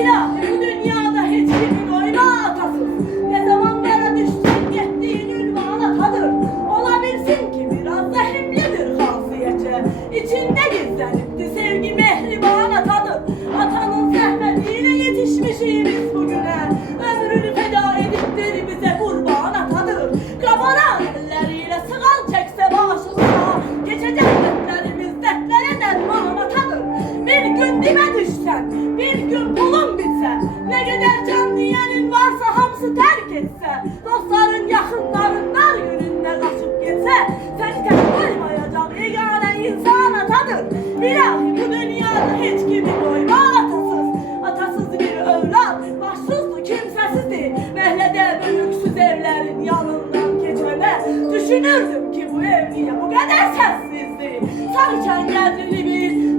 İlahi bu dünyada hiç kimin oyma atasız. Ne zamanlara düştün gittiğin ünvan atadır. Olabilsin ki biraz da himlidir hasiyeti. İçinde gizlenipti sevgi mehriban atadır. Atanın zahmetiyle yetişmişiz bugüne. Ömrünü feda ediptir bize kurban atadır. Kabaran elleriyle sıgal çekse başımıza. Geçecek dertlerimiz dertlere derman atadır. Bir gün dime düşsen, bir gün pulun bitse, ne kadar can diyenin varsa hamsı terk etse, dostların yakınların dar gününde kaçıp gitse, seni tek koymayacak yegane insan atadır. İlahi bu dünyada hiç kimi koyma atasız. Atasız bir evlat, başsızdı kimsesizdi. Mehlede büyüksüz evlerin yanından geçene, düşünürdüm ki bu ev niye bu kadar sessizdi. Sarken geldiğini bil,